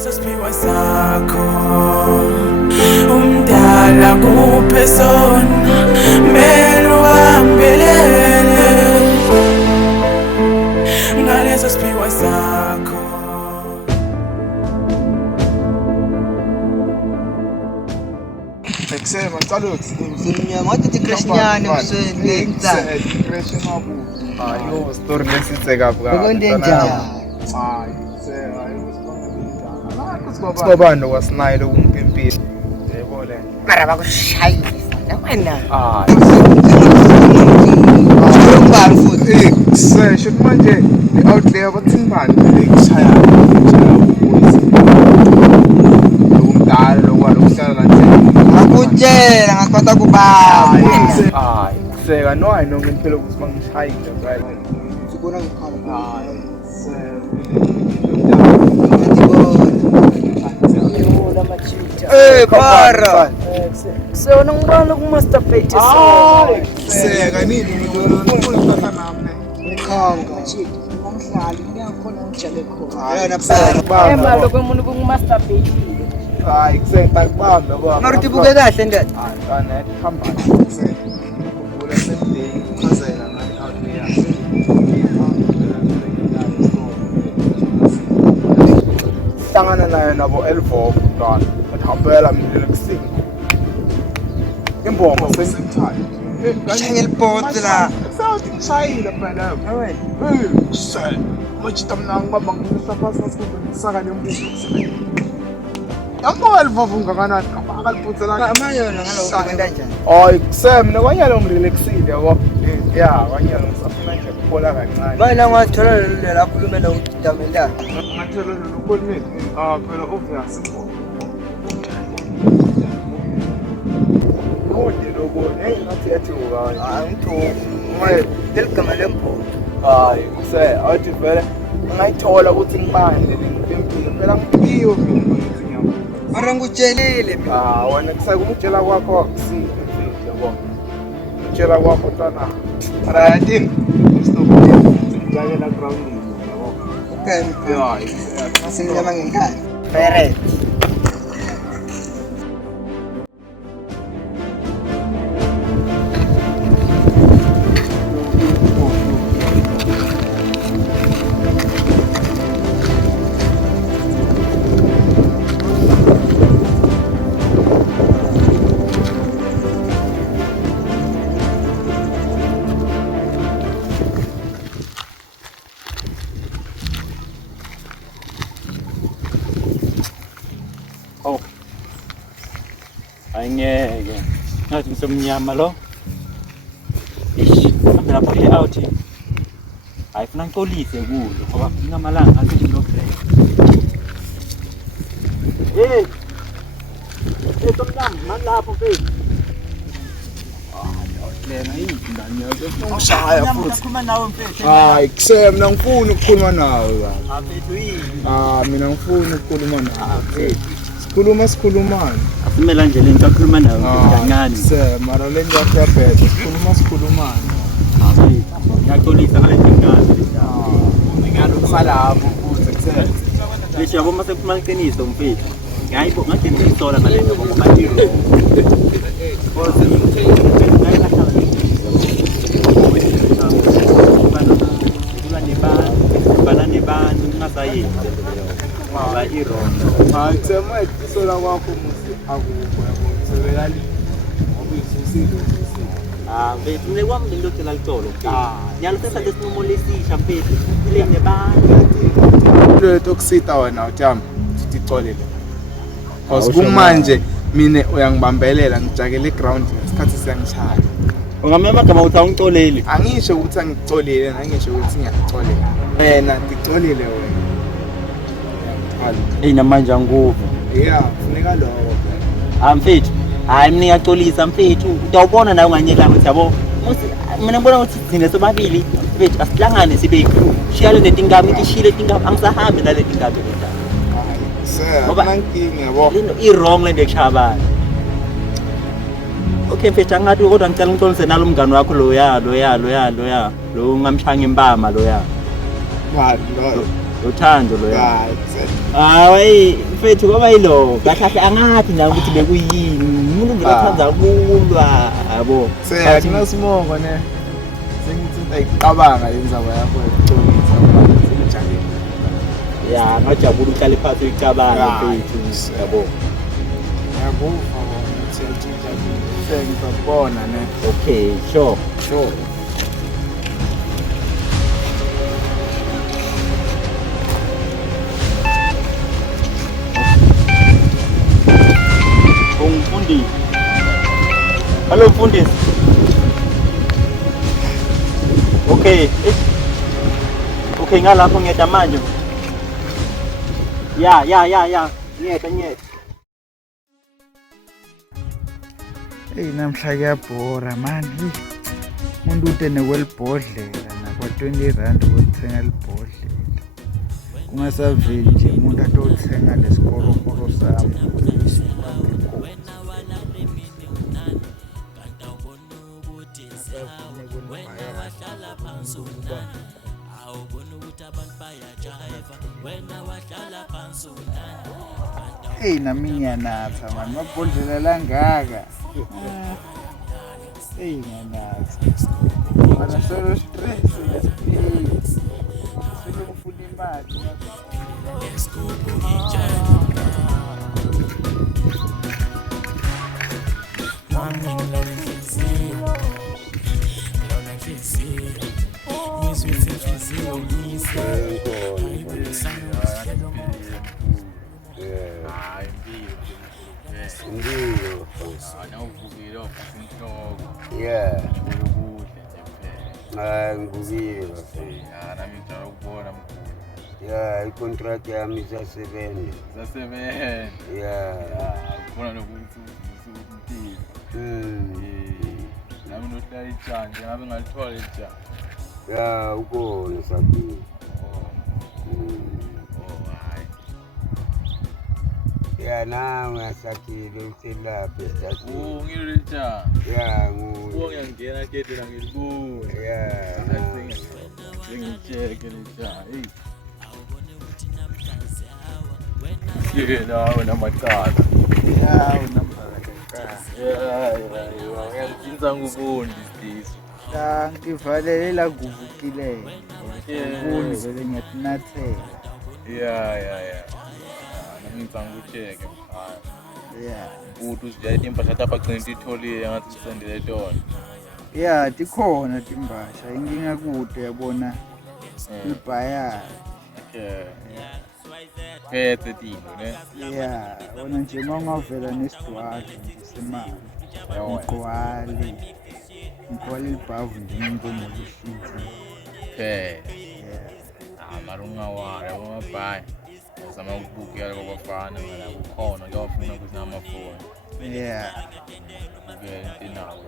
Ngalesiphiwo sakho umdala kuphe sona mele uhambelele ngalesiphiwo sakho. Eksema salut. Mnyama wote tikreshnyane msweni Tikreshe mabu. Ayo story lesitseka bra. Ukonde njani? Hayi, Sibabando kwasinayile kumpimpini. Yebo le. Mara bakushayisa wena. Ngibani futhi? Sesho manje out there bathingani lekushaya. Umdala lokwalokuhlala la Akutshela ngakwata kubaba. Hayi, kuseka no I know ngempela ukuthi bangishayile right. Sibona ngikhala. Hayi, Para. So ngibona ku master plate seka nini ngizolufuna nami. Ikhanga. ngomhlali ngiyakhona ngijale khona. Yena phela. Emalo kwemuntu ku master plate. Hayi, kuseka kubamba baba. Mara tibuke kahle ndati. Hayi, kana hamba kuseka. Ukula semday chazela ngani out there. Hlangana naye nabo Elvo mntwana. Bahambela mina lekusini. Imbongo sengithanda. Shayela ipoto la. Sawuthi ngishayile phela. Awena. Sel. Machita mna ngibamba ngisafasa sisaka nembuzo. Yambo Elvo ungakanani akaliputsa la. Amanye yona ngalo kwenda njani? Hayi kusemna kwanyalo ngirelaxile yabo. Yeah, kwanyalo ngisafuna nje ukuphola kancane. Bayina ngathola lelo lapho lumela udamela. Ngathelo lokukhulumela. Phela obvious. Konje lokho ngathi yathi ukayo. Ngitho ngoye deligama lempo. Hayi kuse athi vele ngayithola ukuthi ngibande lempilo phela ngiyo ukuthi nyama. Mara ngitshelile mina. Wena kusakumtshela kwakho akusile mfethu yabo. Utshela kwakho tana. Mara yathi stop. Ngijayela ground yabo. Okay. Hayi. Singiyama ngekhaya. Pere. Ngeke ngathi ngisomnyama lo hamba lapho out ayifuna ngixolise kulo ngoba ngamalanga athi no break somnyama manje lapho mfethu lena ingane yakho Ngishaya futhi. ukhuluma nawe mfethu Hayi kusemna ngifuna ukukhuluma nawe baba. mfethu yini Mina ngifuna ukukhuluma nawe. Sikhulumani. asimela nje lento akhuluma nawe kancane Mara le njathi yaphethe sikhulumani. Ngiyaqolisa ngale ngingane Ngingalo ukhalapho ukuze kusenze. Ngisho yabo mase kukhuluma iqiniso mfethu ngayibo ngathi ngiyisola ngale nto ngoba manje la irondo Hayi kusema isola kwakho musi akukho yabo. Sebelali ngobuyisisile. mfethu nekwami lento cela litolo nyalo sesade sinomolesisha mfethu ile nebantu Lento kusita wena uthamba siticholele. Cause kumanje mina uyangibambelela ngijakele eground isikhathi siyangishaya. ungamema kama uthi awungixoleli Angisho ukuthi angicolile nangisho ukuthi ngiyacolela. Wena ngicolile wena. namanje anguvu Yeah, kufuneka lokho. mfethu hayi mina ngiyaxolisa mfethu utawubona nawe nganyela ukuthi yabo mina ngibona ukuthi thina sobabili mfethu asihlangane sibe yikhulu shiya le tingami ngishile tingami angisahambi nale tingami Ngoba nankinga yabo. lento i-wrong le nto ekushaya okay mfethu angathi kodwa ngicela ngixolise nalo mngani wakho loya lo ungamshaya ngempama loya uthando lo ya Hayi, hayi mfethu kwaba yilo kahle angathi nawe ukuthi bekuyini umuntu ngilathanda kulwa yabo seyathina simongo ne. Sengithi ayicabanga lenzaba yakho yokuxolisa abantu sengijabule. ya ngajabula uhlale phansi uyicabanga Ya, mfethu yabo Ngiyakuva ukuthi uyatshintsha sengizobona ne. okay sure Sure. umfundisi hello mfundisi okay okay ngalapho ngiyeda manje ya ngiyeda Hey namhla kuyabhora man. Umuntu ude nekwelibhodlela nakwa 20 rand ukuthenga libhodlela. Kungasaveli nje umuntu atothenga lesikoro sami. Hey nami ngiyanatha man mabhodlela langaka. Hey ngiyanatha. Mana solo stress lesipili. Solo kufuna imali. Ndio. Anawuvukile ofisa inhloko. Yeah. Ukuhle nje phela. Ngivukile. Nami ngijwayele ukubona mkhulu. Yeah, i-contract yami isasebenza. Sasebenza. Yeah. Ubona nokuthi usukumpilo. Nami nohlala ijanja ngabe ngalithola ijanja. Yeah, ukona saphila. Hayi. Yeah, nawe asakhile uselapha esitashini. Ngilo ijanja. Yeah, Ngiyangena gede la ngilibona. Yeah. Sengicheke lijanja. Nawe namacala. Yeah, unambala. Ngiyangiphinza ngubundi sisi. La ngivalele la kuvukile. Ubundi vele ngiyatinathela. Yeah. Nami ngicanga ukucheke. Yeah. Uthi usijayela impahla lapha gcina itholile ngathi sisendele tona. Yeah, tikhona timbasha. Inkinga kude yabona ibhaya. Phethe tino ne. Yeah, wona nje mangavela nesidwala semali. Ngqwali. Ngqwali ibhavu njengo ngolishithe. Phela. Amarunga wara wabaya. Sama ukubukela kwabafana ngala kukhona kuyafuna ukuthi namafoni. Yeah. Inawo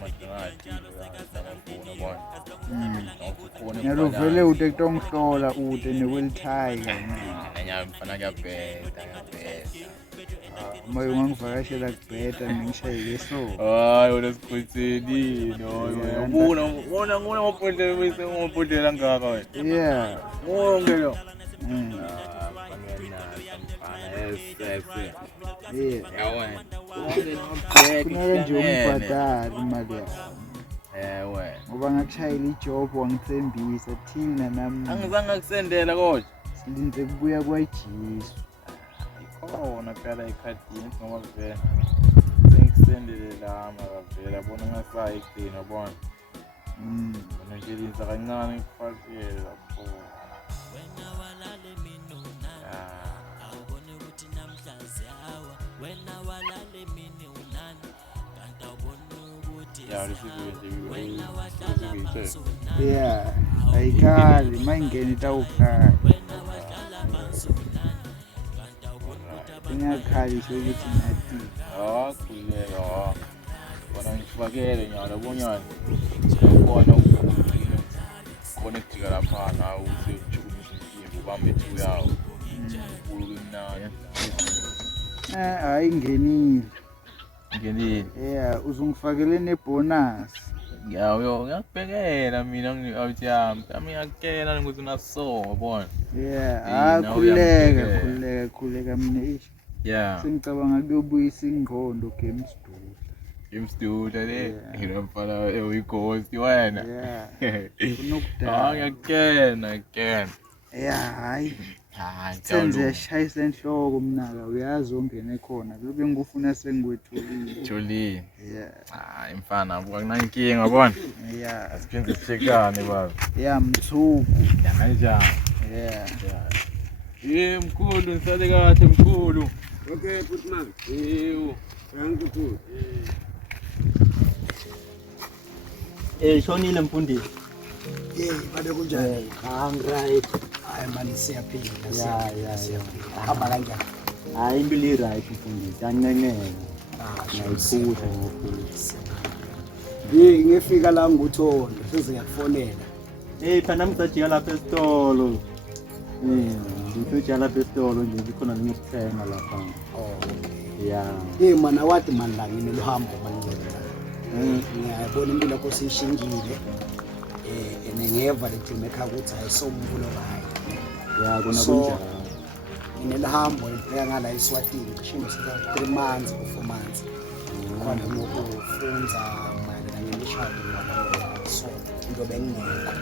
manje ngafona Nyalo vele ude kutongihlola ude nekwelithayi anya mfana kuyabheda uma ungangivakashela kubheda ngishayile so hayi wena sikhwetheni ubona ngaphodlela bese ngaphodlela ngaka wena yeah ngonke lo yeah kunake nje umbhadali imali yami ngoba ngakushayela ijob wangithembisa thina nami angizange ngakusendela kodwa silinde kubuya kwaJesu ikhona phela ekhadini ngoba vele sengikusendele lama vele bona ngasayi kudina bona bona nje linza kancane ngikufakele lapho wena walale minuna awubone ukuthi namhlazi hawa wena walale mini unani kanti awubone ukuthi wena wahlala phansi yeah ayikhali mayingena itawukhala ingakhali sho ukuthi ngathi khuleka bona ngifakele nyala bonyana ubona khona ekujika lapha nawe ukuthi ujukumise impilo ubambe ithu yawo ukuluke mnaya hayi ngenini yeah uzungifakele nebonus ngiyakubhekela mina awuthi yami ngiyakutshela ukuthi unaso yabona Yeah, now khuleka mina ish. Yeah. Sengicabanga kuyobuyisa ingqondo games do. Imstuda le. Ngiyamfala uyighost wena. Yeah. Kunokudala. Again. Yeah, hayi. Hayi, Senze yashayisa enhloko mnaka uyazi ongene khona. Lobe ngifuna sengwetholile. Jolly. Yeah. Hayi mfana akunankinga yabona. Yeah. Asiphinde sichekane baba. Yeah, mthuku. Kanjani? Yeah. Mkhulu nisale kahle mkhulu. Okay, good man. Yebo. Thank you. Shonile mfundisi. Babe kunjani? Right. Hayi mani siyaphila. Yeah. Hamba kanjani? Hayi impilo right mfundisi. Yancencela. Ngiyiphuza Ngifika la nguthondo seze ngiyakufonela. phana ngisajika lapha esitolo. Ngifika lapha esitolo nje ngikhona ngiyokuthenga lapha. Yeah. Mana wathi mani la ngine luhambo mancela. Ngiyabona impilo yakho seyishingile. Ngeva le team ekhaya ukuthi ayisomvulo right. Yeah, kona So, kunjalo. nginehambo ngibheka ngala eSwatini kushinga 3 months or 4 months. Khona ngokufunza mayelana nemishado wala so into bengingekho.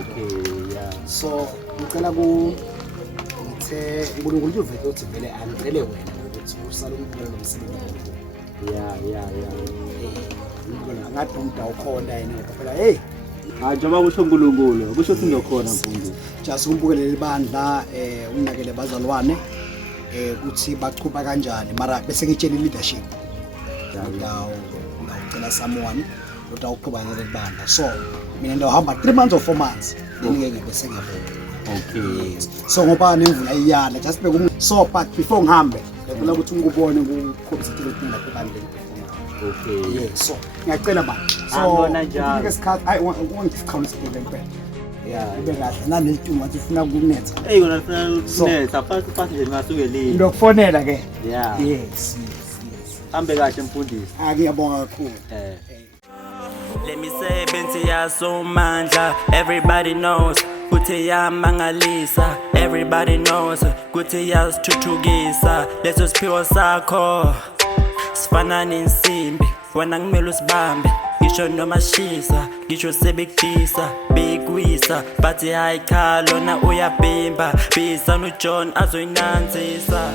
Okay, yeah. So ngicela ngithe uNkulunkulu uvele uthi vele angicele wena ukuthi usale umphelo lomsebenzi. Yeah. Ngathi umuntu awukhona yena phela hey Njengoba kusho uNkulunkulu, kusho ukuthi ngiyokhona mfundisi. just ukubukelela ibandla unakele bazalwane ukuthi bachupha kanjani mara bese ngitshela leadership ngicela someone ukuthi awuqhubekele ibandla so mina ndohamba 3 months or 4 months ngeke bese ngiyabona. Okay. So ngoba nemvula iyana just beke so but before ngihambe ngicela ukuthi ngikubone ku-computer lapho ebandleni. Okay. Yeah, so ngiyacela ba so Angona njalo. ngike isikhathi I want discount siphele ngempela. Yeah, ibe kahle nanelituma wathi ufuna ukunetha. Kona ufuna ukunetha fast nje ngasuke lini. Ngiyokufonela ke. Yeah. Yes. Hambe kahle mfundisi. Ngiyabonga kakhulu. Let me say Benzi yasomandla. Everybody knows kuthi yamangalisa. Everybody knows kuthi yasithuthukisa. Leso siphiwo sakho sifana nensimbi, wena kumele usibambe. Ngisho noma shisa, ngisho sebekudisa, bekwisa, bathi hayi cha lona uyabhimba. Bisa no John azoyinanzisa.